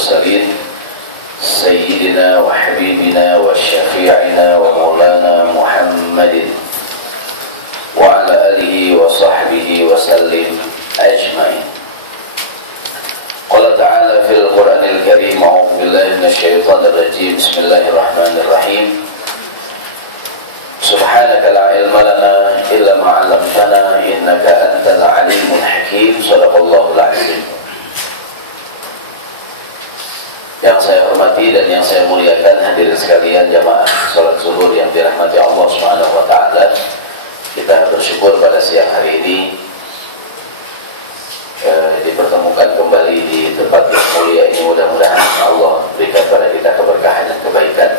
المرسلين سيدنا وحبيبنا وشفيعنا ومولانا محمد وعلى آله وصحبه وسلم أجمعين. قال تعالى في القرآن الكريم: أعوذ بالله من الشيطان الرجيم. بسم الله الرحمن الرحيم. سبحانك لا علم لنا إلا ما علمتنا إنك أنت العليم الحكيم. صدق الله العظيم. Yang saya hormati dan yang saya muliakan hadirin sekalian jamaah salat zuhur yang dirahmati Allah Subhanahu wa taala. Kita bersyukur pada siang hari ini dipertemukan kembali di tempat yang mulia ini. Mudah-mudahan Allah berikan pada kita keberkahan dan kebaikan.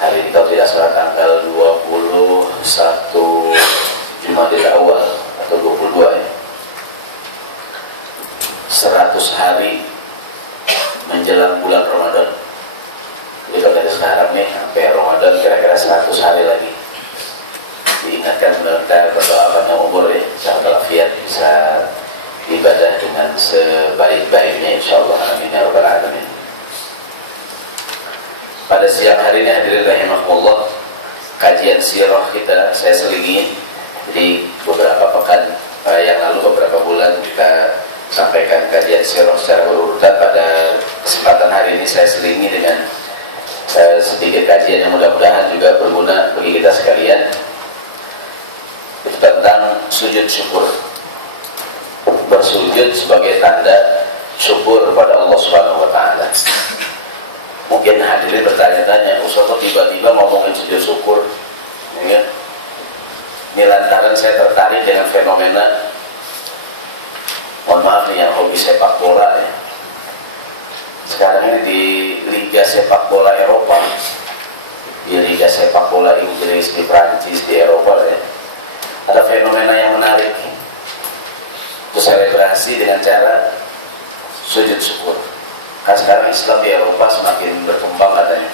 Hari ini kalau tidak salah tanggal 21 Jumadil Awal atau 22 ya. 100 hari menjelang bulan Ramadan. Jadi kalau dari sekarang nih sampai Ramadan kira-kira 100 hari lagi. Diingatkan kita berdoa panjang umur ya, sehat walafiat, bisa ibadah dengan sebaik-baiknya insyaallah. Amin ya rabbal alamin. Pada siang hari ini hadirin rahimakumullah, kajian sirah kita saya selingi. Jadi beberapa pekan yang lalu, beberapa bulan kita sampaikan kajian sirah secara berurutan. Pada kesempatan hari ini saya selingi dengan sedikit kajian yang mudah-mudahan juga berguna bagi kita sekalian. Itu tentang sujud syukur. Bersujud sebagai tanda syukur pada Allah Subhanahu wa taala. Mungkin hadirin bertanya-tanya, Ustaz kok tiba-tiba ngomongin sujud syukur? Ya, ini lantaran saya tertarik dengan fenomena, mohon maaf nih yang hobi sepak bola ya. Sekarang ini di Liga Sepak Bola Eropa, di Liga Sepak Bola Inggris, di Prancis, di Eropa ya, ada fenomena yang menarik. Itu selebrasi dengan cara sujud syukur. Kan sekarang Islam di Eropa semakin berkembang katanya.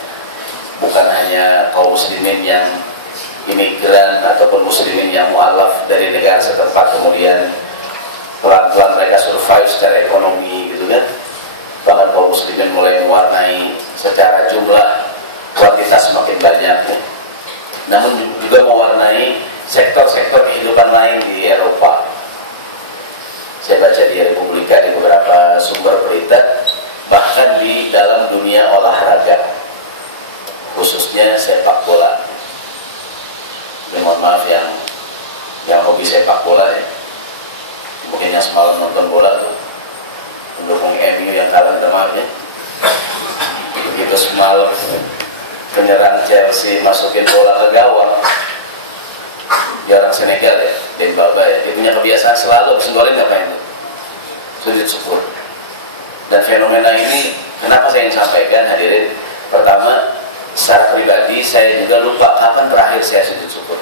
Bukan hanya kaum muslimin yang imigran ataupun muslimin yang mu'alaf dari negara setempat kemudian pelan-pelan mereka survive secara ekonomi gitu kan. Bahkan kaum muslimin mulai mewarnai secara jumlah, kuantitas semakin banyak ya. Namun juga mewarnai sektor-sektor kehidupan lain di Eropa. Saya baca di Republika, di beberapa sumber berita, bahkan di dalam dunia olahraga, khususnya sepak bola. Ini mohon maaf yang hobi sepak bola ya, mungkin yang semalam nonton bola tuh pendukung MU yang kalah, minta maaf ya. Begitu semalam penyerang Chelsea masukin bola ke gawang, dia orang Senegal ya, Dembaba ya, dia punya kebiasaan selalu habis golin ngapain tuh? Sujud syukur. Dan fenomena ini kenapa saya ingin sampaikan hadirin? Pertama, secara pribadi saya juga lupa kapan terakhir saya sujud syukur.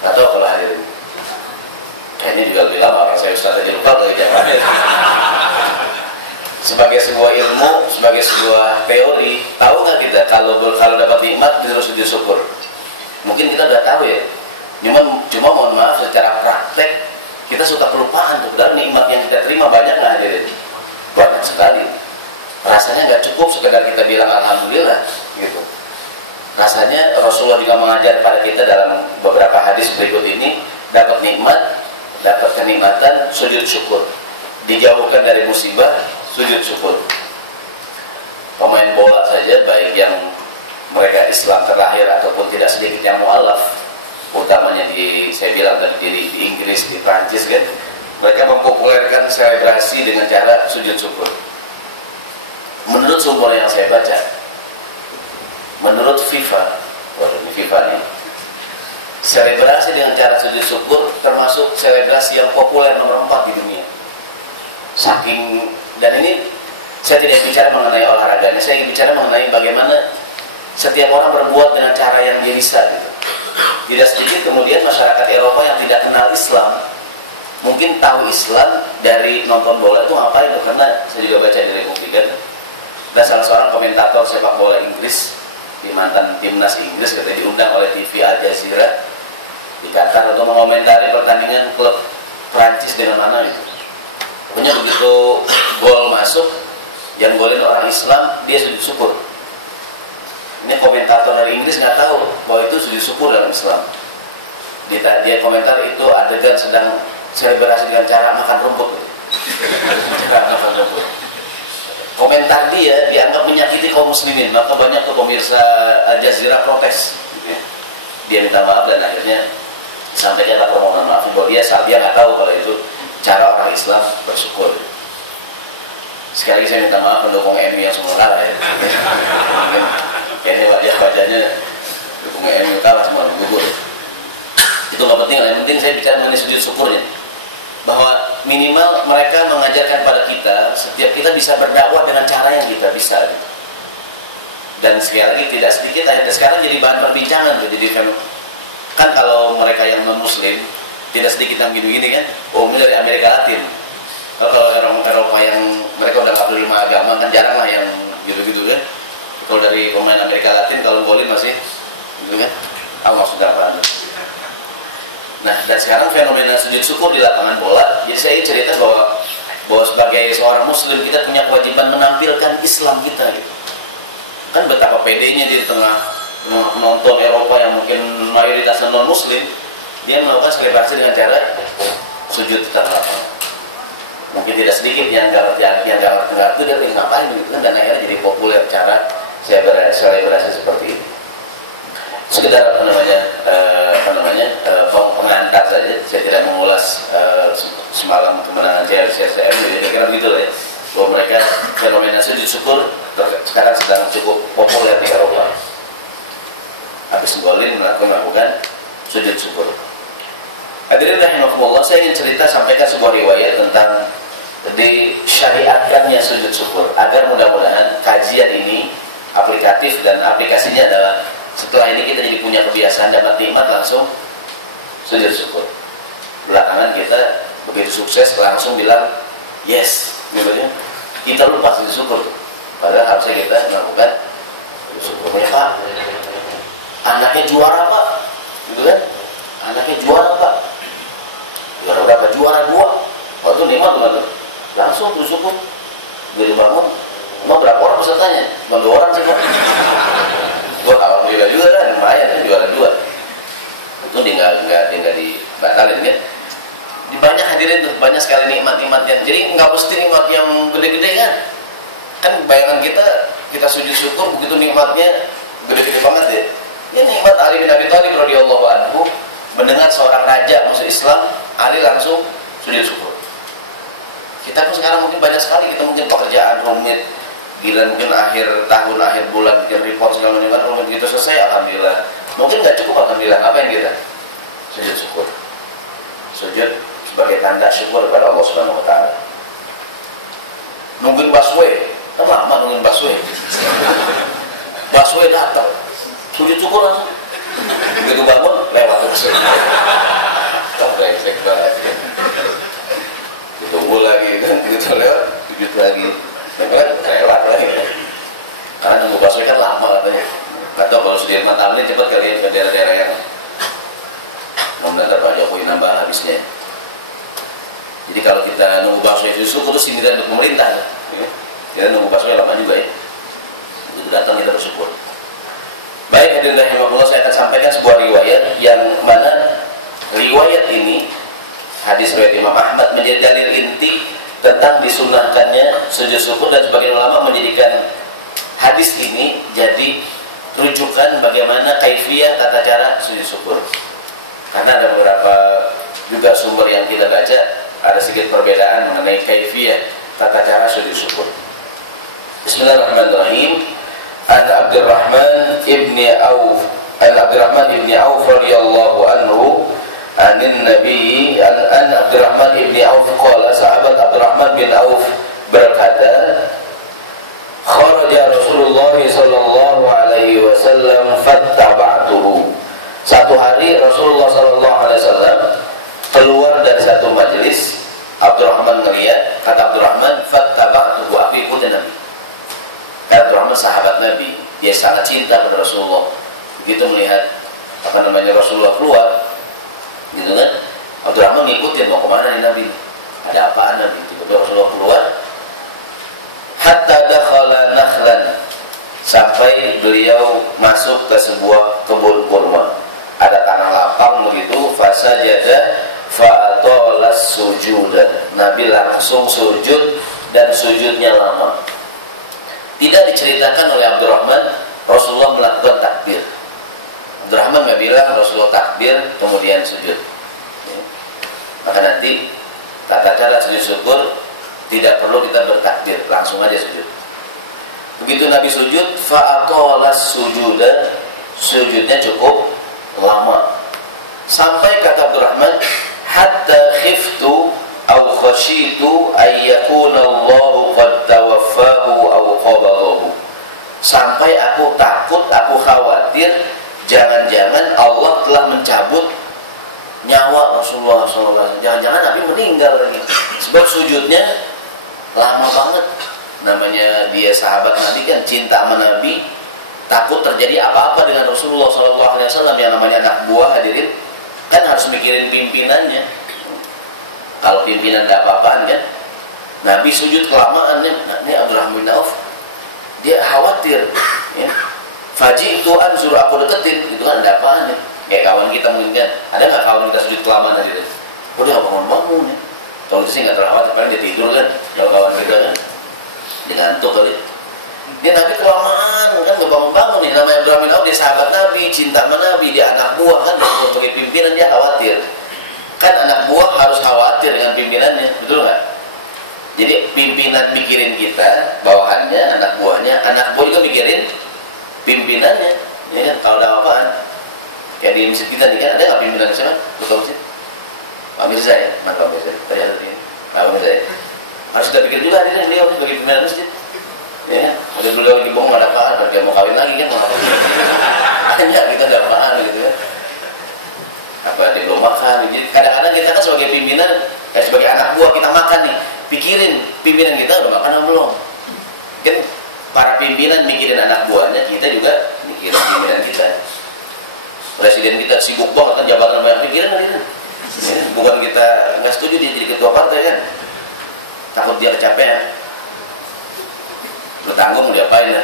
Nggak tahu kalau hadirin. Kayaknya juga lebih lama, orang saya ustaz aja lupa lagi jawabannya. Sebagai sebuah ilmu, sebagai sebuah teori, tahu nggak kita kalau dapat nikmat terus sujud syukur? Mungkin kita udah tahu ya. Cuma mohon maaf secara praktek kita suka kelupaan tuh. Padahal nikmat yang kita terima banyak nggak hadirin? Banyak sekali. Rasanya nggak cukup sekedar kita bilang alhamdulillah gitu. Rasanya Rasulullah juga mengajar pada kita dalam beberapa hadis berikut ini, dapat nikmat, dapat kenikmatan, sujud syukur. Dijauhkan dari musibah, sujud syukur. Pemain bola saja, baik yang mereka Islam terlahir ataupun tidak sedikit yang mu'alaf, utamanya saya bilang tadi di Inggris, di Prancis kan, mereka mempopulerkan selebrasi dengan cara sujud syukur. Menurut sumber yang saya baca, menurut FIFA, waduh ini FIFA nih, selebrasi dengan cara sujud syukur termasuk selebrasi yang populer nomor 4 di dunia. Saking, dan ini saya tidak bicara mengenai olahraganya, saya ingin bicara mengenai bagaimana setiap orang berbuat dengan cara yang dia bisa gitu. Tidak sedikit kemudian masyarakat Eropa yang tidak kenal Islam mungkin tahu Islam dari nonton bola itu ngapain tuh, karena saya juga baca di Republika. Dan salah seorang komentator sepak bola Inggris, di mantan timnas Inggris, katanya diundang oleh TV Al Jazeera di Qatar untuk mengomentari pertandingan klub Prancis dengan mana itu. Pokoknya begitu gol masuk, yang golin orang Islam dia sujud syukur. Ini komentator dari Inggris nggak tahu bahwa itu sujud syukur dalam Islam. Dia komentar itu adegan sedang selebrasi dengan cara makan rumput. Cara makan rumput. Komentar dia dianggap menyakiti kaum muslimin, maka banyak tuh pemirsa Al Jazeera protes. Dia minta maaf dan akhirnya sampaikanlah permohonan maaf bahwa dia saat dia nggak tahu kalau itu cara orang Islam bersyukur. Sekali lagi saya minta maaf pendukung MU yang semua kalah ya. Kayaknya wajah-wajahnya dukung MU kalah semua gugur. Itu nggak penting, yang penting saya bicara mengenai sujud syukurnya. Bahwa minimal mereka mengajarkan pada kita setiap kita bisa berdakwah dengan cara yang kita bisa gitu. Dan sekali lagi tidak sedikit ayat sekarang jadi bahan perbincangan tuh. Jadi kan kalau mereka yang non muslim tidak sedikit yang gini-gini kan, ini dari Amerika Latin. Kalau orang Eropa yang mereka udah 45 agama kan jarang lah yang gitu-gitu kan. Kalau dari pemain Amerika Latin kalau golin masih gitu kan. Tahu maksudnya apa anda? Nah, dan sekarang fenomena sujud syukur di lapangan bola. Jadi saya ingin cerita bahwa sebagai seorang muslim kita punya kewajiban menampilkan Islam kita gitu. Kan betapa pedenya di tengah penonton Eropa yang mungkin mayoritasnya non muslim, dia melakukan selebrasi dengan cara sujud di tengah lapangan. Mungkin tidak sedikit yang nggak ngerti itu dia ngapain gitu kan, dan akhirnya jadi populer cara selebrasi seperti ini. Sekedar pengantar saja. Saya tidak mengulas semalam kemenangan CSM, kira-kira begitu lah ya. Bahwa mereka fenomena sujud syukur sekarang sedang cukup populer di Eropa. Habis golin melakukan sujud syukur. Hadirin rahimakumullah, saya ingin sampaikan sebuah riwayat tentang disyariatkannya sujud syukur agar mudah-mudahan kajian ini aplikatif, dan aplikasinya adalah setelah ini kita jadi punya kebiasaan dapat nikmat langsung sujud syukur. Belakangan kita begitu sukses langsung bilang yes, gitu ya. Kita lupa sujud syukur. Padahal harusnya kita melakukan sujud syukur. Pak, anaknya juara Pak, gitu kan? Anaknya juara Pak. Juara berapa? Juara 2. Waktu nikmat teman-teman. Langsung sujud syukur. Gue bangun. Mau berapa orang pesertanya? Cuma 2 orang sih Pak. Gue alhamdulillah juga kan, lumayan kan juara 2. Itu nggak dibatalin kan. Di banyak hadirin tuh, banyak sekali nikmat-nikmat yang, jadi nggak mesti nikmat yang gede-gede kan. Kan bayangan kita sujud syukur begitu nikmatnya gede-gede banget ya. Ya nikmat Ali bin Abi Thalib radhiyallahu anhu mendengar seorang raja musuh Islam, Ali langsung sujud syukur. Kita pun sekarang mungkin banyak sekali, kita mungkin pekerjaan rumit, gila mungkin akhir tahun, akhir bulan bikin report segala macam, rumit gitu selesai, alhamdulillah. Mungkin nggak cukup alhamdulillah, ngapain kita? Sujud syukur. Sujud sebagai tanda syukur kepada Allah Subhanahu wa taala. Nungguin busway, kan lama nungguin busway. Busway datang, sujud syukur langsung. Begitu bangun, lewat busway. Kok brengsek banget. Ditunggu lagi kan, gitu lewat, sujud lagi. Lewat lagi. Karena nunggu busway kan lama katanya. Gak tau kalau Sudirman Tamrin cepat kali ya ke daerah-daerah yang mudah-mudahan Pak Jokowi nambah habisnya. Jadi kalau kita nunggu busway justru itu sindiran untuk pemerintah ya. Kita nunggu busway lama juga ya. Begitu datang kita bersyukur. Baik, hadirin rahimahullah, saya akan sampaikan sebuah riwayat yang mana riwayat ini hadis riwayat Imam Ahmad menjadi dalil inti tentang disunahkannya sujud syukur, dan sebagian ulama menjadikan hadis ini jadi rujukan bagaimana kaifiyah tata cara sujud syukur. Karena ada beberapa juga sumber yang kita baca ada sedikit perbedaan mengenai kaifiyah tata cara sujud syukur. Bismillahirrahmanirrahim. An Abdurrahman ibni Auf radhiyallahu anhu anin Nabi an Abdurrahman ibni Auf qala, sahabat Abdurrahman bin Auf berkata, kharaja Rasulullah sallallahu alaihi wasallam fattaba'tuhu. Satu hari Rasulullah sallallahu alaihi wasallam keluar dari satu majelis. Abdurrahman ngelihat, kata Abdurrahman, fattaba'tuhu, aku ikutin Nabi. Abdurrahman sahabat Nabi, dia sangat cinta pada Rasulullah. Begitu melihat Rasulullah keluar, gitu kan? Abdurrahman ngikutin, mau kemana nih Nabi? Ada apaan Nabi? Tiba-tiba Rasulullah keluar. hatta dakhala nakhlan, sampai beliau masuk ke sebuah kebun kurma. Ada tanah lapang begitu, fasajada fa'atolas sujudan. Nabi langsung sujud dan sujudnya lama. Tidak diceritakan oleh Abdurrahman Rasulullah melakukan takbir. Abdurrahman nggak bilang Rasulullah takbir kemudian sujud. Maka nanti tata cara sujud syukur tidak perlu kita bertakbir, langsung aja sujud. Begitu Nabi sujud, fa'atolas sujudan, sujudnya cukup lama. Sampai kata Abdurrahman, hatta khiftu aw khashitu ay yakuna Allahu qad tawaffahu aw qabadahu. Sampai aku takut, aku khawatir jangan-jangan Allah telah mencabut nyawa Rasulullah SAW. Jangan-jangan Nabi meninggal lagi. Sebab sujudnya lama banget. Namanya dia sahabat Nabi kan, cinta sama Nabi, takut terjadi apa-apa dengan Rasulullah SAW. Yang namanya anak buah, hadirin, kan harus mikirin pimpinannya. Kalau pimpinan tidak apa-apaan kan, Nabi sujud kelamaan nih. Nah, ini Abdurrahman bin Auf, dia khawatir ya. Faji itu anzur, aku deketin, itu kan ada apaan nih. Kayak kawan kita mungkin kan, ada nggak kawan kita sujud kelamaan hadirin? Oh dia bangun-bangun ya. Kalau itu sih nggak terkhawatir, paling dia tidur kan. Kalau kawan kita kan dia ngantuk kali. Dia Nabi kelamaan kan, nggak bangun-bangun nih. Namanya Abdurrahman bin Auf, dia sahabat Nabi, cinta sama Nabi, dia anak buah kan, sebagai pimpinan dia khawatir. Kan anak buah harus khawatir dengan pimpinannya, betul nggak? Jadi pimpinan mikirin kita, bawahannya, anak buah juga mikirin pimpinannya. Ya kan, kalau ada apaan, kayak di masjid kita nih kan, ada nggak pimpinan siapa? Ketua masjid? Pak Mirza ya, Pak Mirza. Ternyata ini, Pak Mirza ya. Harus kita pikir juga nih, dia sebagai pimpinan masjid. Ya, ada dulu lagi bohong, ada apaan, dia mau kawin lagi kan, mau apa? Hanya kita ada apaan gitu ya. Apa dia belum makan. Jadi kadang-kadang kita kan sebagai pimpinan, sebagai anak buah kita makan nih, pikirin pimpinan kita udah makan atau belum. Kan para pimpinan mikirin anak buahnya, kita juga mikirin pimpinan kita. Presiden kita sibuk banget kan, jabatan banyak, pikirin kan itu. Bukan kita nggak setuju dia jadi ketua partai kan, takut dia kecapean, lu tanggung mau diapain ya.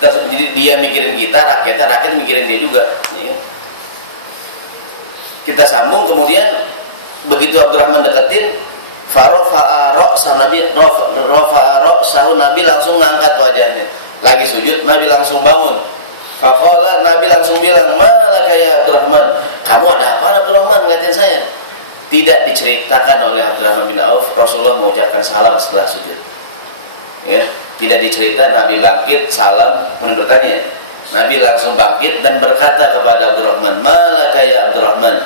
Jadi dia mikirin kita, rakyat mikirin dia juga ya. Kita sambung, kemudian begitu Abdurrahman deketin, farofa'a ra'sa Nabi, rafa'a ra'sahu, Nabi langsung ngangkat wajahnya. Lagi sujud, Nabi langsung bangun. Faqala, Nabi langsung bilang, malaka ya Abdurrahman, kamu ada apa Abdurrahman ngeliatin saya? Tidak diceritakan oleh Abdurrahman bin Auf Rasulullah mengucapkan salam setelah sujud ya. Tidak dicerita Nabi bangkit, salam, menurutnya Nabi langsung bangkit dan berkata kepada Abdurrahman, malaka ya Abdurrahman,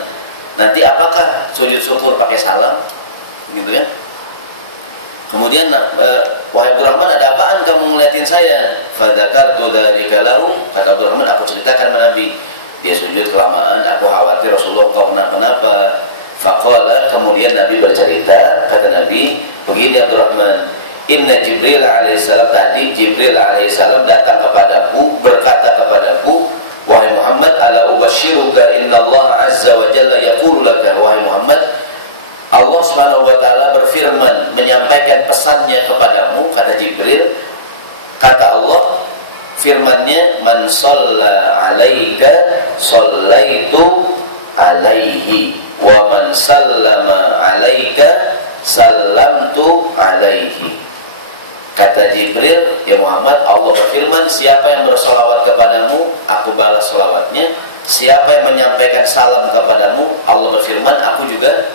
nanti apakah sujud syukur pakai salam? Gitu ya. Kemudian wahai Abdurrahman, ada apaan kamu ngeliatin saya? Fadzakartu dzalika lahu, kata Abdurrahman, aku ceritakan sama Nabi, dia sujud kelamaan, aku khawatir Rasulullah kau kenapa-napa. Faqala, kemudian Nabi bercerita, kata Nabi, begini Abdurrahman, inna Jibril alaihissalam, tadi Jibril alaihissalam datang kepadaku, berkata kepadaku, wahai Muhammad, ala ubashiruka inna Allah azza wa jalla yaqulu laka, wahai Muhammad, Allah subhanahu wa ta'ala berfirman, menyampaikan pesannya kepadamu, kata Jibril, kata Allah, firmannya, man shalla alaika shallaitu alaihi, wa man sallama alaika sallamtu alaihi. Kata Jibril, ya Muhammad, Allah berfirman, siapa yang bersolawat kepadamu, aku balas solawatnya. Siapa yang menyampaikan salam kepadamu, Allah berfirman, aku juga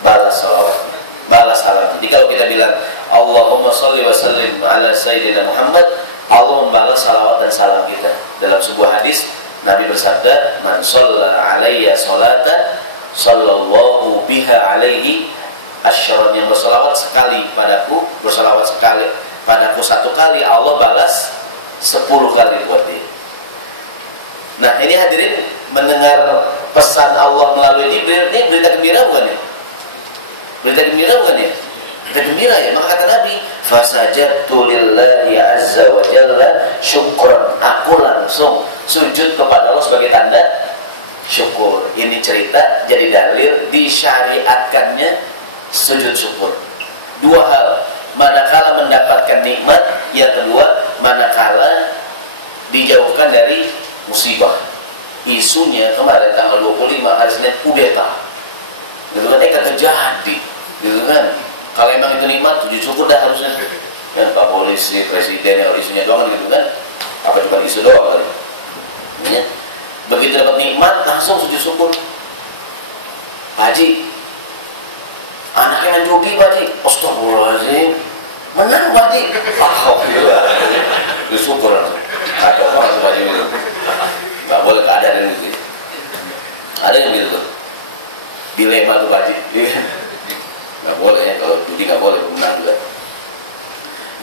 balas solawatnya, balas salamnya. Jadi kalau kita bilang Allahumma sholli wa sallim ala sayyidina Muhammad, Allah membalas salawat dan salam kita. Dalam sebuah hadis Nabi bersabda, man shalla alayya sholatan sallallahu biha alaihi asyran, yang bersolawat sekali padaku, bersolawat sekali padaku satu kali, Allah balas 10 kali buat dia. Nah ini hadirin, mendengar pesan Allah melalui Jibril, ini berita gembira bukan ya? Berita gembira bukan ya? Berita gembira ya. Maka kata Nabi, fasajadtu lillahi azza wa jalla syukran, aku langsung sujud kepada Allah sebagai tanda syukur. Ini cerita jadi dalil disyariatkannya sujud syukur. Dua hal, manakala mendapatkan nikmat, yang kedua manakala dijauhkan dari musibah. Isunya kemarin tanggal 25 hari Senin kudeta, gitu kan, terjadi, gitu kan. Kalau emang itu nikmat, sujud syukur dah harusnya. Dan Pak Polisi, Presiden, yang isunya doang, gitu kan. Apa cuma isu doang kan? Ya. Begitu dapat nikmat, langsung sujud syukur. Pak Haji, anaknya main judi Pak Haji, astagfirullahaladzim, menang Pak Haji, alhamdulillah, syukur langsung. Ada orang Pak Haji gitu, nggak boleh keadaan gitu. Ada yang gitu tuh, dilema tuh Pak Haji, nggak boleh ya, kalau judi nggak boleh, menang juga.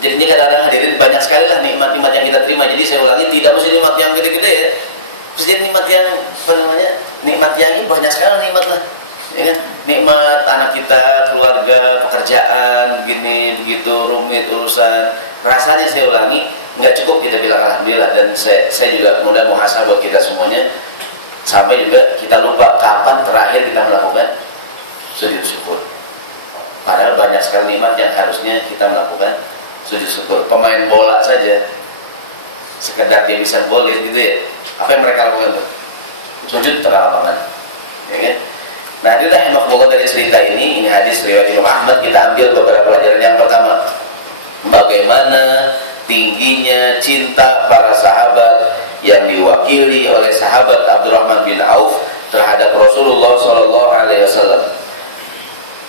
Jadi ini kadang-kadang hadirin banyak sekali lah nikmat-nikmat yang kita terima. Jadi saya ulangi, tidak mesti nikmat yang gede-gede ya. Terus jadi nikmat yang apa namanya? Nikmat yang ini banyak sekali nikmat lah. Ya kan? Nikmat anak kita, keluarga, pekerjaan, begini, begitu, rumit urusan. Rasanya saya ulangi, nggak cukup kita bilang alhamdulillah. Dan saya juga mudah muhasabah buat kita semuanya. Sampai juga kita lupa kapan terakhir kita melakukan sujud syukur. Padahal banyak sekali nikmat yang harusnya kita melakukan sujud syukur. Pemain bola saja sekedar dia bisa golin gitu ya, apa yang mereka lakukan tuh? Sujud tengah lapangan, ya kan? Nah, inilah yang makhluk dari cerita ini hadis riwayat Imam Ahmad. Kita ambil beberapa pelajaran. Yang pertama, bagaimana tingginya cinta para sahabat yang diwakili oleh sahabat Abdurrahman bin Auf terhadap Rasulullah SAW.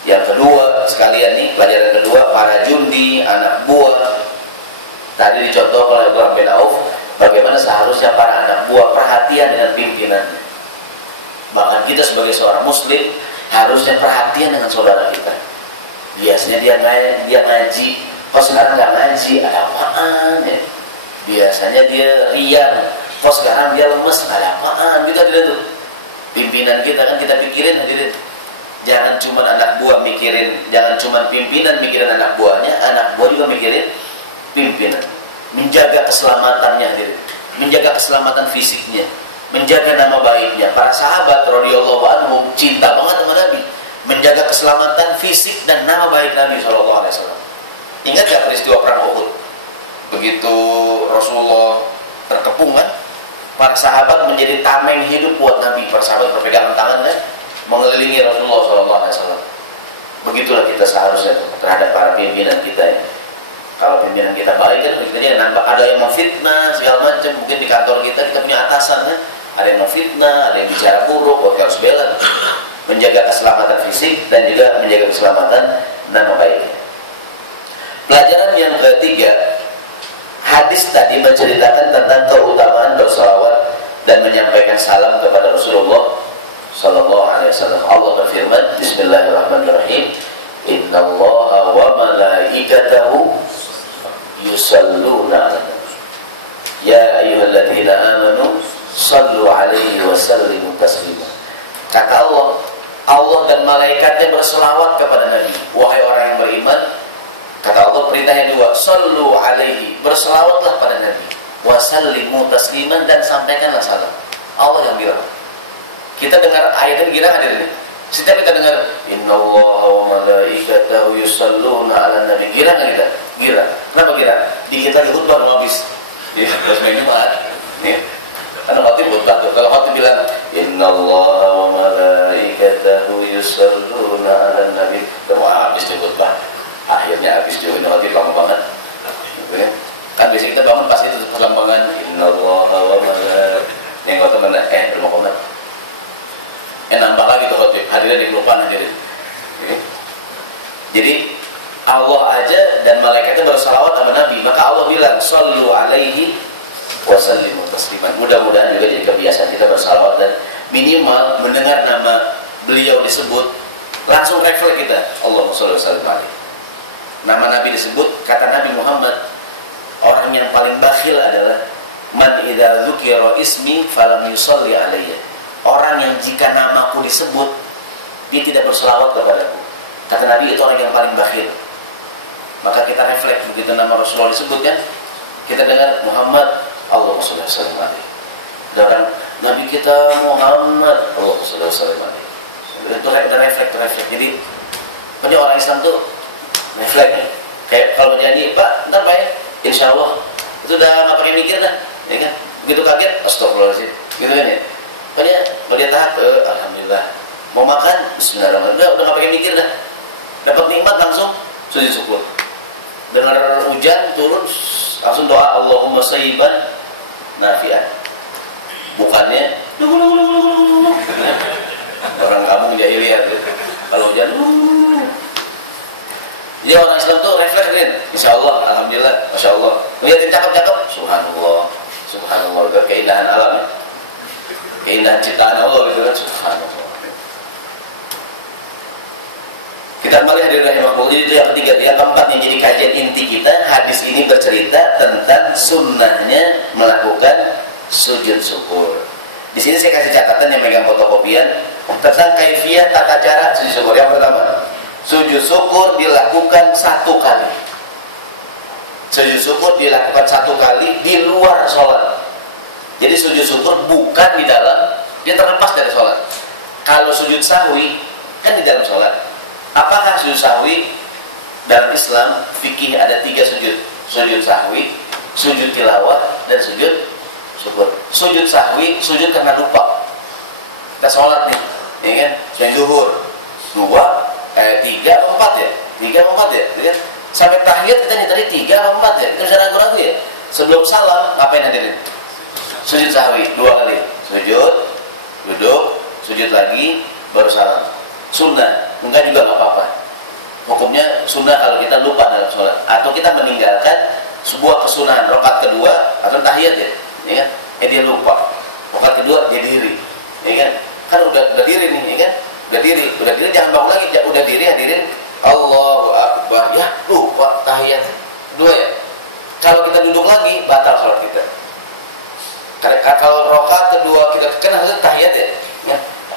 Yang kedua, sekalian nih pelajaran kedua, para jundi, anak buah. Tadi dicontohkan oleh Abdurrahman bin Auf, bagaimana seharusnya para anak buah perhatian dengan pimpinannya. Bahkan kita sebagai seorang muslim harusnya perhatian dengan saudara kita. Biasanya dia ngaji, kok sekarang nggak ngaji, ada apaan ya? Biasanya dia riang, kok sekarang dia lemes, ada apaan? Kita dilihat tuh pimpinan kita kan kita pikirin hadirin. Jangan cuma anak buah mikirin, jangan cuma pimpinan mikirin anak buahnya, anak buah juga mikirin pimpinan. Menjaga keselamatannya hadirin, menjaga keselamatan fisiknya, menjaga nama baiknya. Para sahabat radhiyallahu anhum cinta banget sama Nabi, menjaga keselamatan fisik dan nama baik Nabi SAW. Ingat gak peristiwa perang Uhud? Begitu Rasulullah terkepung kan, para sahabat menjadi tameng hidup buat Nabi. Para sahabat berpegangan tangan kan, mengelilingi Rasulullah SAW. Begitulah kita seharusnya terhadap para pimpinan kita ini. Kalau pimpinan kita baik kan, kita nampak ada yang memfitnah segala macam. Mungkin di kantor kita punya atasan kan, ada yang memfitnah, ada yang bicara buruk, kita harus bela. Menjaga keselamatan fisik dan juga menjaga keselamatan nama baik. Pelajaran yang ketiga, hadis tadi menceritakan tentang keutamaan bersalawat dan menyampaikan salam kepada Rasulullah Sallallahu Alaihi Wasallam. Allah berfirman, Bismillahirrahmanirrahim, Innallaha wa malaikatahu yusalluna 'alan nabi. Ya ayyuhalladzina amanu sallu 'alaihi wa sallimu taslima. Kata Allah, Allah dan malaikatnya berselawat kepada Nabi. Wahai orang yang beriman, kata Allah perintah yang dua, sallu 'alaihi, berselawatlah pada Nabi, wa sallimu tasliman, dan sampaikanlah salam. Allah yang bilang. Kita dengar ayat ini girang hadir ini. Setiap kita dengar innallaha wa malaikatahu yusalluna 'alan nabi, girang kan kita? Girang. Kenapa girang? Dikit lagi khutbah mau habis. Ya, pas main Jumat. Nih. Karena khotib khutbah tuh. Kalau khotib bilang innallaha wa malaikatahu yusalluna 'alan nabi, udah mau habis tuh khutbah. Akhirnya habis juga ini khotib lama banget. Gitu, kan biasanya kita bangun pas itu perlambangan innallaha wa malaikatahu. Yang kata mana? Belum komen. Nambah lagi tuh khotib, hadirin di kelupaan hadirin. Jadi Allah aja dan malaikatnya bersalawat sama Nabi, maka Allah bilang sallu 'alaihi wa sallimu tasliman. Mudah-mudahan juga jadi kebiasaan kita bersalawat dan minimal mendengar nama beliau disebut langsung refleks kita, Allahumma shalli wa sallim alaihi. Nama Nabi disebut, kata Nabi Muhammad, orang yang paling bakhil adalah man idza dzukira ismi falam yusalli alayya. Orang yang jika namaku disebut, dia tidak berselawat kepadaku. Kata Nabi, itu orang yang paling bakhil. Maka kita refleks, begitu nama Rasulullah disebut kan, kita dengar Muhammad, Allahumma shalli wa sallim alaihi. Dan Nabi kita Muhammad, Allahumma shalli wa sallim alaihi. Itu refleks. Jadi, orang Islam tuh refleks. Kayak kalau janji, Pak, ntar Pak ya, insya Allah. Itu udah nggak pakai mikir dah, ya kan? Begitu kaget, astagfirullahaladzim, gitu kan ya. Kalau dia tahap, alhamdulillah. Mau makan, bismillahirrahmanirrahim, udah nggak pakai mikir dah. Dapat nikmat langsung sujud syukur. Dengar hujan turun, langsung doa Allahumma sayyiban nafi'an. Bukannya orang kampung jahiliyah gitu. Kalau hujan jadi orang Islam tuh refleks kan, insya Allah, alhamdulillah, masya Allah. Lihat yang cakep-cakep, subhanallah, subhanallah, itu keindahan alam, ya. Keindahan ciptaan Allah gitu kan, subhanallah. Kita kembali hadir rahimahullah. Jadi itu yang ketiga, yang keempat yang jadi kajian inti kita, hadis ini bercerita tentang sunnahnya melakukan sujud syukur. Di sini saya kasih catatan yang megang fotokopian tentang kaifiyah tata cara sujud syukur. Yang pertama, sujud syukur dilakukan satu kali. Sujud syukur dilakukan satu kali di luar sholat. Jadi sujud syukur bukan di dalam, dia terlepas dari sholat. Kalau sujud sahwi kan di dalam sholat. Apakah sujud sahwi dalam Islam fikih ada 3 sujud? Sujud sahwi, sujud tilawah, dan sujud syukur. Sujud sahwi, sujud karena lupa. Kita sholat nih, ya kan? Sujud zuhur 2, 3, 4 ya? 3, 4 ya? Ya kan? Sampai tahiyat kita nih tadi 3, 4 ya? Kita bisa ragu-ragu ya? Sebelum salam, ngapain hadirin? Sujud sahwi 2 kali. Sujud, duduk, sujud lagi, baru salam. Sunnah, enggak juga nggak apa-apa. Hukumnya sunnah kalau kita lupa dalam sholat atau kita meninggalkan sebuah kesunahan rakaat kedua atau tahiyat ya kan? Dia lupa. Rakaat kedua dia diri, ya kan? Kan udah diri nih, ya kan? Udah diri jangan bangun lagi, udah diri hadirin. Allahu Akbar, ya lupa tahiyat kedua ya. Kalau kita duduk lagi batal sholat kita. Kalau rakaat kedua kita kan harus tahiyat ya.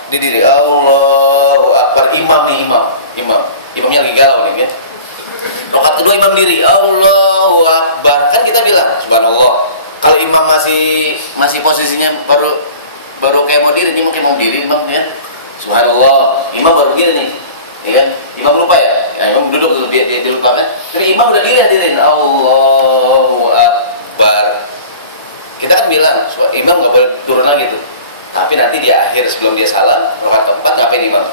Di diri Allahu Akbar, imamnya lagi galau nih ya. Rakaat kedua imam diri Allahu Akbar, kan kita bilang subhanallah. Kalau imam masih posisinya baru kayak mau diri, ini mungkin mau diri imam ya. Subhanallah, imam baru gini nih, ya kan? Imam lupa ya, imam duduk dulu dia lupa kan. Jadi imam udah diri hadirin Allahu Akbar. Kita kan bilang imam nggak boleh turun lagi tuh. Tapi nanti di akhir sebelum dia salam, rakaat keempat ngapain imam?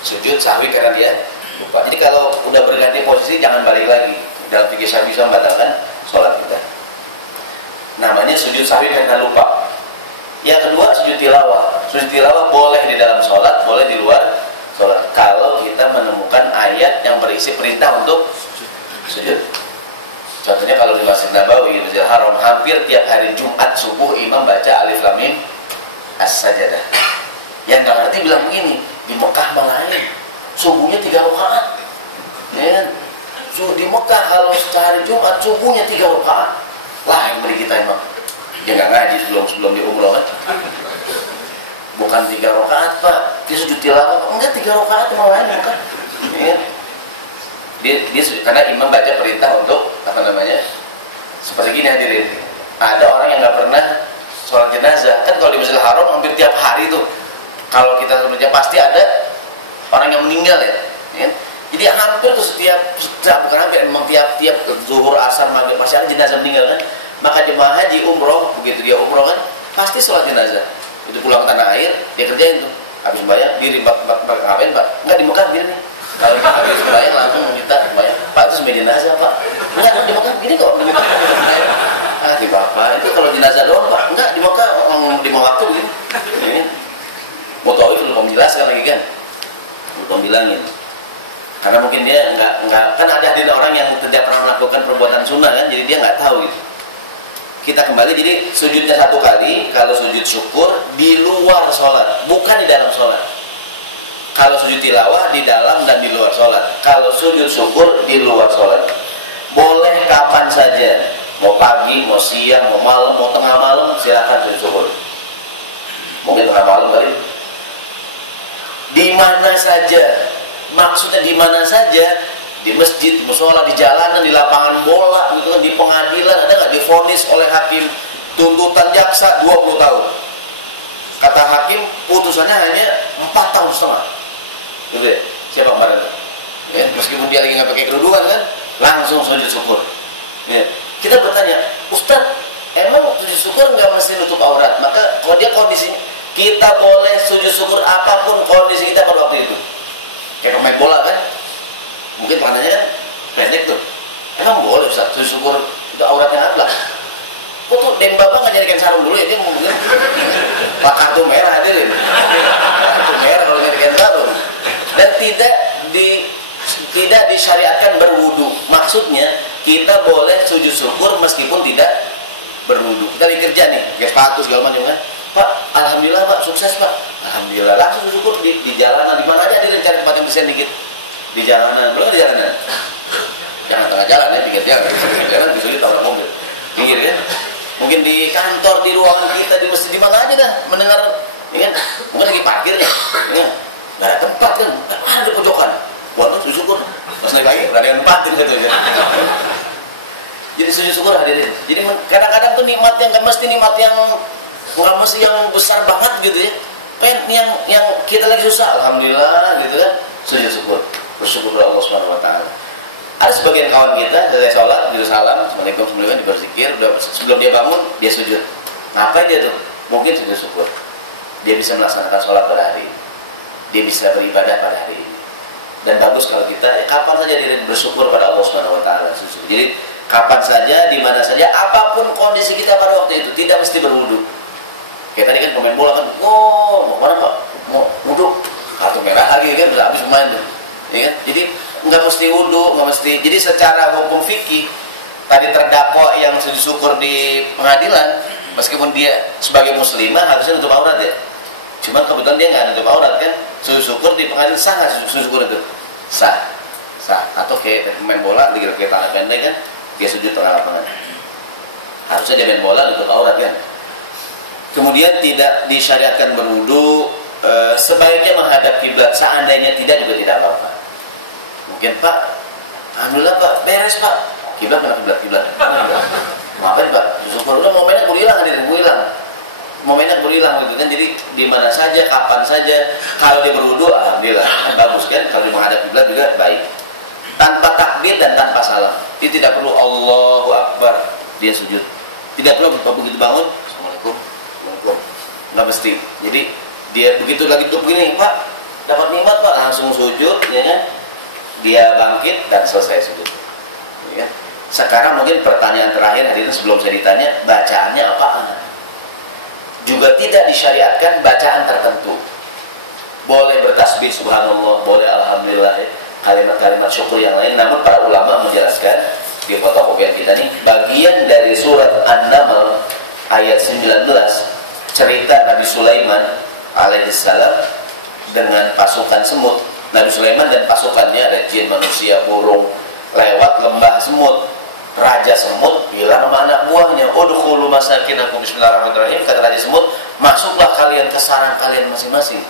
Sujud sahwi karena dia lupa. Jadi kalau udah berganti posisi jangan balik lagi. Dalam fikih sahwi bisa membatalkan sholat kita. Namanya sujud sahwi karena lupa. Yang kedua sujud tilawah. Sujud tilawah boleh di dalam sholat, boleh di luar sholat. Kalau kita menemukan ayat yang berisi perintah untuk sujud. Contohnya kalau di Masjid Nabawi, Masjidil Haram, hampir tiap hari Jumat subuh imam baca Alif Lam Mim As-Sajadah. Yang nggak ngerti bilang begini, di Mekah malah lain, subuhnya 3 rakaat. Ya kan? Di Mekah kalau sehari Jumat subuhnya 3 rakaat. Lah yang beri kita emang. Dia nggak ngaji sebelum di umroh kan? Bukan 3 rakaat Pak, dia sujud tilawah. Enggak 3 rakaat malah lain bukan? Ya. Dia karena imam baca perintah untuk apa namanya? Seperti gini hadirin. Ada orang yang nggak pernah sholat jenazah, kan kalau di Masjidil Haram hampir tiap hari tuh kalau kita sebenarnya pasti ada orang yang meninggal ya. Jadi hampir tuh bukan hampir, memang tiap zuhur, asar, maghrib pasti ada jenazah meninggal kan. Maka jemaah haji umroh, begitu dia umroh kan pasti sholat jenazah. Itu pulang ke tanah air dia kerjain tuh, habis bayar diri ngapain Pak? Enggak di Mekah gini nih. Kalau habis bayar langsung minta bayar, Pak itu sebagai jenazah Pak. Enggak di Mekah gini kok, di Mekah. Di Bapak itu kalau jenazah doang Pak, enggak di Mekah di waktu begini. Ini Mutawif belum menjelaskan lagi kan, belum bilangin. Karena mungkin dia enggak kan ada orang yang tidak pernah melakukan perbuatan sunnah kan, jadi dia nggak tahu gitu. Kita kembali, jadi sujudnya 1 kali. Kalau sujud syukur di luar sholat, bukan di dalam sholat. Kalau sujud tilawah di dalam dan di luar sholat. Kalau sujud syukur di luar sholat. Boleh kapan saja. Mau pagi, mau siang, mau malam, mau tengah malam, silakan sujud syukur. Mungkin tengah malam kali. Di mana saja. Maksudnya di mana saja. Di masjid, di mushola, di jalanan, di lapangan bola, gitu kan, di pengadilan, ada nggak divonis oleh hakim tuntutan jaksa 20 tahun. Kata hakim putusannya hanya 4 tahun setengah. Gitu ya. Siapa kemarin? Ya, meskipun dia lagi nggak pakai keruduan kan, langsung sujud syukur. Ya. Kita bertanya, Ustaz, emang sujud syukur nggak mesti nutup aurat? Maka kalau dia kondisinya, kita boleh sujud syukur apapun kondisi kita pada waktu itu. Kayak pemain bola kan, mungkin tangannya kan pendek tuh. Emang boleh Ustaz sujud syukur itu auratnya apa? Kok tuh Dembaba nggak jadikan sarung dulu ya, dia mungkin pak kartu merah hadirin. Kartu merah kalau jadikan sarung. Dan tidak disyariatkan berwudu. Maksudnya kita boleh sujud syukur meskipun tidak berwudu. Kita lagi kerja nih, pakai sepatu segala macam kan. Pak, alhamdulillah Pak, sukses Pak. Alhamdulillah, langsung syukur di jalanan, di mana aja dia cari tempat yang bersih dikit. Di jalanan, belum di jalanan. Jangan tengah jalan ya, pinggir jalan. Jalan bisa ditabrak mobil. Pinggir kan. Mungkin di kantor, di ruangan kita, di masjid, di mana aja dah mendengar, ya kan? Mungkin lagi parkir ya. Nggak ada tempat kan, ada pojokan. Waduh, sujud syukur. Pas naik lagi, nggak ada yang nempatin gitu ya. Jadi sujud syukur hadirin. Jadi kadang-kadang tuh nikmat yang nggak mesti nikmat yang nggak mesti yang besar banget gitu ya. Yang kita lagi susah, alhamdulillah gitu kan. Sujud syukur, bersyukur kepada Allah Subhanahu Wa Taala. Ada sebagian kawan kita selesai sholat, dia salam, assalamualaikum, dia berzikir, sebelum dia bangun dia sujud. Ngapain dia tuh? Mungkin sujud syukur. Dia bisa melaksanakan sholat pada hari ini. Dia bisa beribadah pada hari ini. Dan bagus kalau kita kapan saja dia bersyukur pada Allah Subhanahu Wa Taala. Jadi kapan saja, di mana saja, apapun kondisi kita pada waktu itu, tidak mesti berwudu. Kayak tadi kan pemain bola kan, mau mana Pak? Mau wudu, kartu merah lagi kan, udah habis main tuh. Ya kan? Jadi nggak mesti wudu, nggak mesti. Jadi secara hukum fikih tadi terdakwa yang sujud syukur di pengadilan, meskipun dia sebagai muslimah harusnya nutup aurat ya. Cuma kebetulan dia nggak nutup aurat kan, sujud syukur di pengadilan sah nggak sujud syukur itu? Sah. Atau kayak pemain bola, lagi kayak tangan pendek kan, dia sujud tengah lapangan. Harusnya dia main bola nutup aurat kan. Kemudian tidak disyariatkan berwudu, sebaiknya menghadap kiblat. Seandainya tidak juga tidak apa-apa. Mungkin Pak, alhamdulillah Pak, beres Pak. Kiblat mana kiblat. Ngapain Pak? Syukur udah momennya berhilang hadirin, momennya berhilang gitu kan. Jadi di mana saja, kapan saja, kalau dia berwudu, alhamdulillah kan bagus kan. Kalau dia menghadap kiblat juga baik. Tanpa takbir dan tanpa salam. Dia tidak perlu Allahu Akbar dia sujud. Tidak perlu begitu bangun, assalamualaikum. Nggak mesti. Jadi dia begitu lagi tuh begini, Pak, dapat nikmat Pak, langsung sujud, ya kan? Dia bangkit dan selesai sujud. Ya. Sekarang mungkin pertanyaan terakhir hadirin sebelum saya ditanya, bacaannya apaan? Juga tidak disyariatkan bacaan tertentu. Boleh bertasbih subhanallah, boleh alhamdulillah, ya. Kalimat-kalimat syukur yang lain. Namun para ulama menjelaskan di fotokopian kita nih, bagian dari surat An-Naml ayat 19, cerita Nabi Sulaiman alaihissalam dengan pasukan semut. Nabi Sulaiman dan pasukannya, ada jin, manusia, burung, lewat lembah semut. Raja semut bilang sama anak buahnya, udkhulu masakinakum bismillahirrahmanirrahim. Kata Raja semut, masuklah kalian ke sarang kalian masing-masing.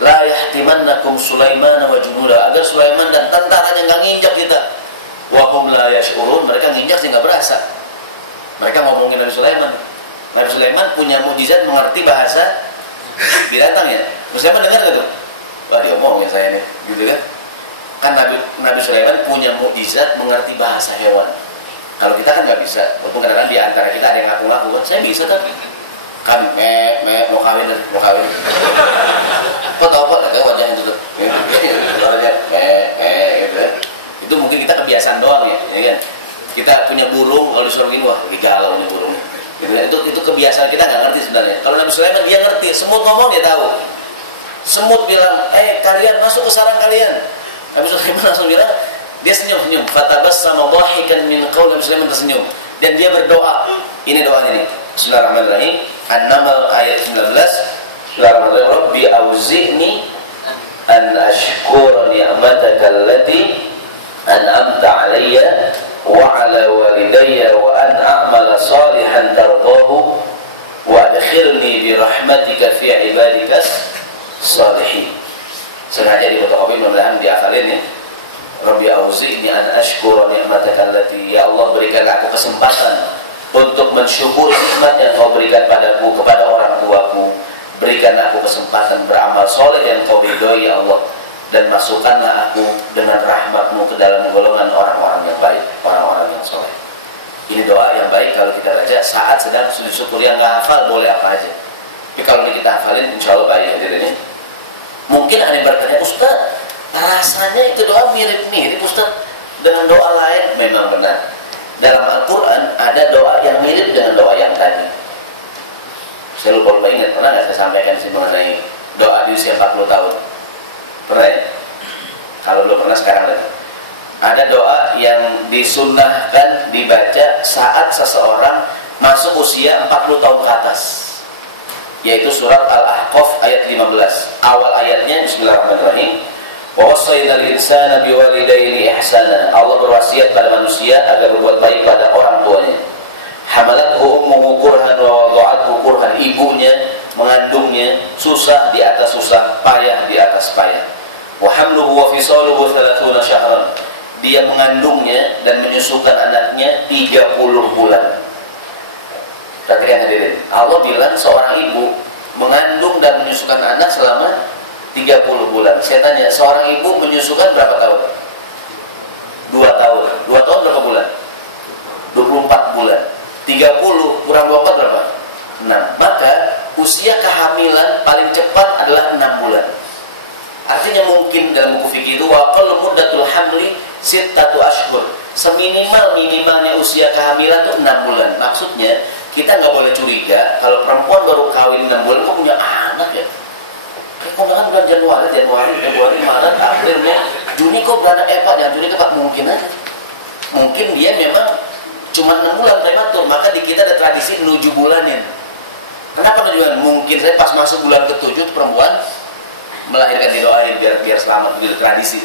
La yahtimannakum Sulaiman wa junuda, agar Sulaiman dan tentaranya nggak nginjak kita. Wa hum la yash'urun, mereka nginjak sih nggak berasa. Mereka ngomongin Nabi Sulaiman. Nabi Sulaiman punya mukjizat mengerti bahasa binatang ya. Sulaiman dengar gitu. Wah, dia ngomongin saya nih, gitu kan? Kan Nabi Sulaiman punya mukjizat mengerti bahasa hewan. Kalau kita kan nggak bisa. Walaupun kadang-kadang di antara kita ada yang ngaku-ngaku kan, saya bisa tapi kan mau kawin. Kok tahu Pak? Kayak wajahnya tutup. Suaranya gitu. Itu mungkin kita kebiasaan doang ya kan? Kita punya burung, kalau disuruh gini, wah lagi galau nih burungnya. Gitu. Itu kebiasaan kita nggak ngerti sebenarnya. Kalau Nabi Sulaiman dia ngerti, semut ngomong dia tahu. Semut bilang, kalian masuk ke sarang kalian. Nabi Sulaiman langsung bilang, dia senyum. Fatabassama dhahikan min qaul. Nabi Sulaiman tersenyum dan dia berdoa. Ini doanya nih. Bismillahirrahmanirrahim. An-Naml ayat 19. Bismillahirrahmanirrahim. Rabbi auzi'ni an ashkura ni'mataka allati an'amta 'alayya wa 'ala walidayya wa an a'mala salihan tardahu wa adkhilni bi rahmatika fi 'ibadikas salihin. Sengaja di fotokopi, mudah-mudahan dihafalin ya. Rabbi auzi'ni an ashkura ni'mataka allati, ya Allah berikanlah aku kesempatan untuk mensyukuri nikmat yang kau berikan padaku, kepada orang tuaku. Berikanlah aku kesempatan beramal soleh yang kau ridhoi ya Allah. dan masukkanlah aku dengan rahmat-Mu ke dalam golongan orang-orang yang baik, orang-orang yang soleh. Ini doa yang baik kalau kita baca saat sedang sujud syukur. Yang nggak hafal boleh apa aja, tapi kalau kita hafalin insya Allah baik hadirin. Mungkin ada yang bertanya, Ustaz, rasanya itu doa mirip-mirip Ustaz dengan doa lain. Memang benar, dalam Al-Quran ada doa yang mirip dengan doa yang tadi. Saya lupa ingat, pernah nggak saya sampaikan sih mengenai doa di usia 40 tahun? Pernah ya? Kalau belum pernah sekarang lagi. Ada doa yang disunnahkan dibaca saat seseorang masuk usia 40 tahun ke atas, yaitu surat Al-Ahqaf ayat 15. Awal ayatnya Bismillahirrahmanirrahim. Wa wasainal insana biwalidayni ihsana. Allah berwasiat pada manusia agar berbuat baik pada orang tuanya. Hamalathu ummuhu kurhan wa wada'athu kurhan. Ibunya mengandungnya susah di atas susah, payah di atas payah. Wa hamluhu wa fisaluhu 30 syahran. Dia mengandungnya dan menyusukan anaknya 30 bulan. Perhatikan hadirin, Allah bilang seorang ibu mengandung dan menyusukan anak selama 30 bulan. Saya tanya, seorang ibu menyusukan berapa tahun? 2 tahun. 2 tahun berapa bulan? 24 bulan. 30 kurang 24 berapa? 6. Maka usia kehamilan paling cepat adalah 6 bulan. Artinya mungkin dalam buku fikih itu wa qall muddatul hamli 6 ashhur. Seminimal-minimalnya usia kehamilan itu 6 bulan. Maksudnya kita nggak boleh curiga kalau perempuan baru kawin 6 bulan kok punya anak ya. Kondangan bulan Januari, Maret, April, Mei, Juni kok beranak Pak, jangan curiga Pak, mungkin aja. Mungkin dia memang cuma 6 bulan prematur, maka di kita ada tradisi 7 bulanin. Kenapa 7 bulan? Mungkin saya pas masuk bulan ke-7 perempuan melahirkan didoain biar selamat, begitu tradisi.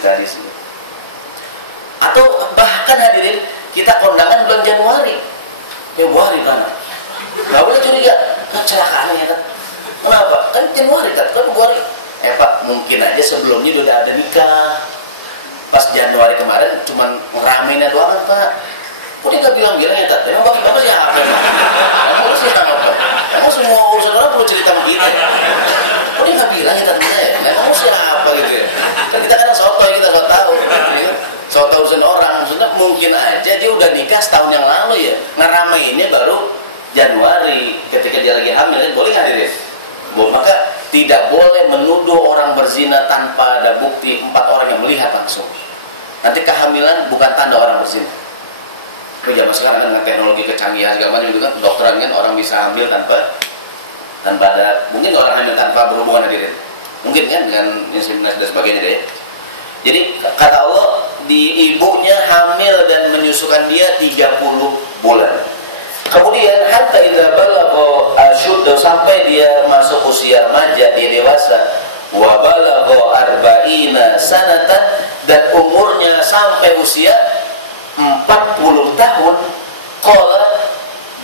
Atau bahkan hadirin kita kondangan bulan Januari, Februari mana? Gak boleh curiga, kecelakaan ya kan? Kenapa? Kan Januari kan Februari. Pak, mungkin aja sebelumnya udah ada nikah. Pas Januari kemarin cuman ngeramein doang Pak. Kok dia gak bilang-bilang ya Tat? Emang bapak siapa? Emang lu siapa Pak? Emang semua urusan orang perlu cerita sama kita ya? Kok dia gak bilang ya Tat? Emang lu siapa gitu ya? Kan kita kadang sotoy, kita so tau sotoy urusan orang. Maksudnya mungkin aja dia udah nikah setahun yang lalu ya. Ngerameinnya baru Januari ketika dia lagi hamil. Boleh gak hadirin? Maka tidak boleh menuduh orang berzina tanpa ada bukti 4 orang yang melihat langsung. Nanti kehamilan bukan tanda orang berzina. Tapi zaman sekarang kan dengan teknologi kecanggihan segala macam itu kan kedokteran kan orang bisa hamil tanpa ada, mungkin orang hamil tanpa berhubungan hadirin. Mungkin kan dengan inseminasi dan sebagainya deh. Jadi kata Allah, di ibunya hamil dan menyusukan dia 30 bulan. Kemudian hatta idza balagha ashudda, sampai dia masuk usia remaja, dia dewasa, wa balagha arba'ina sanatan, dan umurnya sampai usia 40 tahun, qala,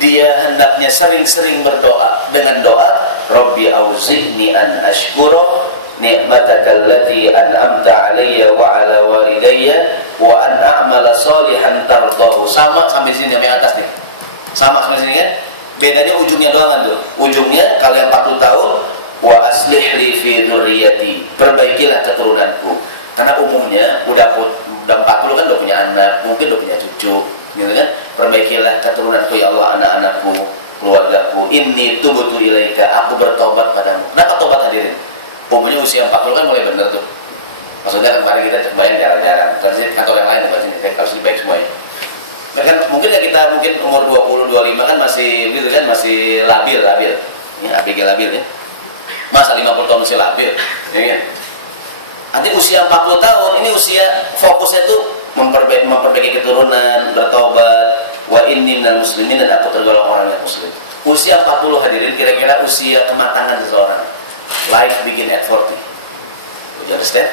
dia hendaknya sering-sering berdoa dengan doa Rabbi auzi'ni an ashkura ni'mataka allati an'amta 'alayya wa 'ala walidayya wa an a'mala salihan tardahu. Sama sampai sini yang atas nih. Sama sama sini kan? Bedanya ujungnya doang tuh. Ujungnya kalau yang 40 tahun wa aslih li fi dzurriyyati, perbaikilah keturunanku. Karena umumnya udah 40 kan udah punya anak, mungkin udah punya cucu, gitu kan? Perbaikilah keturunanku ya Allah, anak-anakku, keluargaku. Inni tubtu ilaika, aku bertobat padamu. Kenapa tobat hadirin? Umumnya usia 40 kan mulai bener tuh. Maksudnya kemarin kita bayang jarang-jarang. Kan sih kantor yang lain bukan sini, harus baik semuanya. Nah, kan mungkin ya kita mungkin umur 20 25 kan masih gitu kan, masih labil. Ya, ABG labil ya. Masa 50 tahun masih labil, ya kan? Nanti usia 40 tahun ini usia fokusnya tuh memperbaiki keturunan, bertobat, wa inni minal muslimin, dan aku tergolong orang yang muslim. Usia 40 hadirin kira-kira usia kematangan seseorang. Life begin at 40. You understand?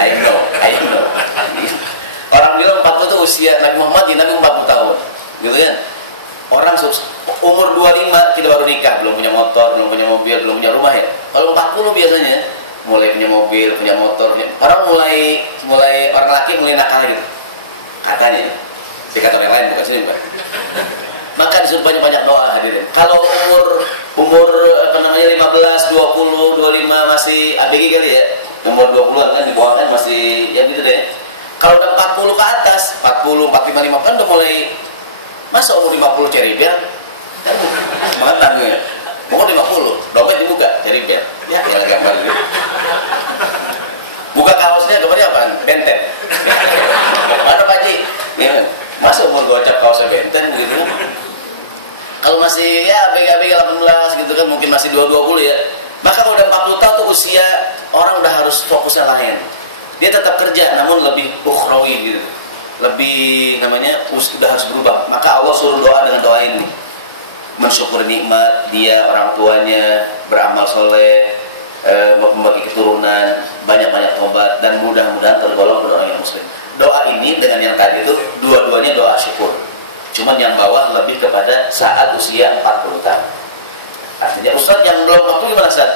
I know. Orang bilang 40 itu usia Nabi Muhammad, Nabi 40 tahun, gitu kan? Orang umur 25 kita baru nikah, belum punya motor, belum punya mobil, belum punya rumah ya. Kalau 40 biasanya mulai punya mobil, punya motor, orang mulai orang laki mulai nakal gitu. Katanya, di kata orang lain bukan sini bukan. Maka disuruh banyak-banyak doa hadirin. Kalau umur 15, 20, 25 masih ABG kali ya. Umur umur 20-an kan di bawah kan masih ya gitu deh. Kalau udah 40 ke atas, 40, 45, 50 kan udah mulai masa umur 50 ceribel kan matang ya. Umur 50, dompet dibuka ceribel. Ya gambar gitu. Buka kaosnya gambarnya apaan? Benten. Mana Pak Haji? Ya, masa umur gocap kaosnya Benten gitu. Kalau masih ya BGB 18 gitu kan mungkin masih 20 ya. Maka kalau udah 40 tahun tuh usia orang udah harus fokusnya lain. Dia tetap kerja namun lebih ukhrawi gitu. Lebih namanya udah harus berubah. Maka Allah suruh doa dengan doa ini. Mensyukur nikmat dia, orang tuanya, beramal soleh, membagi keturunan, banyak-banyak tobat dan mudah-mudahan tergolong doa yang muslim. Doa ini dengan yang tadi itu dua-duanya doa syukur. Cuman yang bawah lebih kepada saat usia 40 tahun. Artinya Ustaz yang belum 40 gimana Ustaz?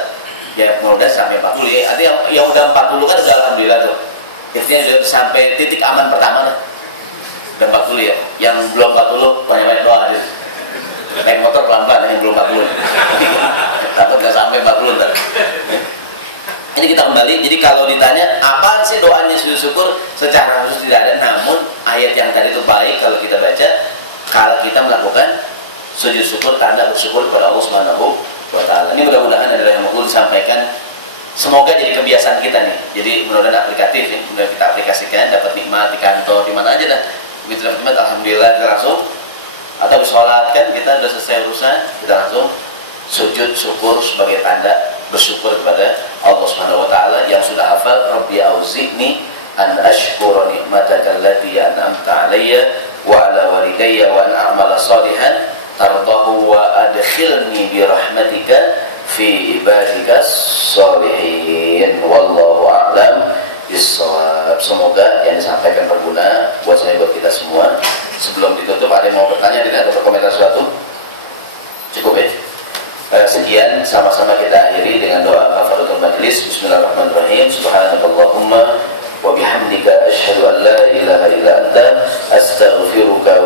Ya mudah sampai 40 ya. Ada yang udah 40 kan udah alhamdulillah tuh. Artinya udah sampai titik aman pertama lah. Udah 40 ya. Yang belum 40 banyak-banyak doa gitu. Naik motor pelan-pelan yang belum 40. Takut gak sampai 40 ntar. Ini kita kembali. Jadi kalau ditanya apaan sih doanya sujud syukur, secara khusus tidak ada. Namun ayat yang tadi itu baik kalau kita baca. Kalau kita melakukan sujud syukur, tanda bersyukur kepada Allah Subhanahu wa Ta'ala. Ini mudah-mudahan adalah yang mau disampaikan. Semoga jadi kebiasaan kita nih. Jadi mudah-mudahan aplikatif nih, mudah kita aplikasikan, dapat nikmat di kantor, di mana aja dah. Begitu dapat nikmat, alhamdulillah kita langsung. Atau sholat kan kita sudah selesai urusan, kita langsung sujud syukur sebagai tanda bersyukur kepada Allah Subhanahu wa Ta'ala yang sudah hafal Rabbi auzi'ni an ashkura ni'mataka allati an'amta 'alayya wa 'ala walidayya wa an a'mala shalihan tardahu wa adkhilni bi rahmatika fi ibadika sholihin. Wallahu a'lam bissawab. Semoga yang disampaikan berguna buat saya, buat kita semua. Sebelum ditutup ada yang mau bertanya, tidak ada berkomentar sesuatu? Cukup ya? Sekian, sama-sama kita akhiri dengan doa kafaratul majlis. Bismillahirrahmanirrahim. Subhanakallahumma wa bihamdika asyhadu an la ilaha illa anta astaghfiruka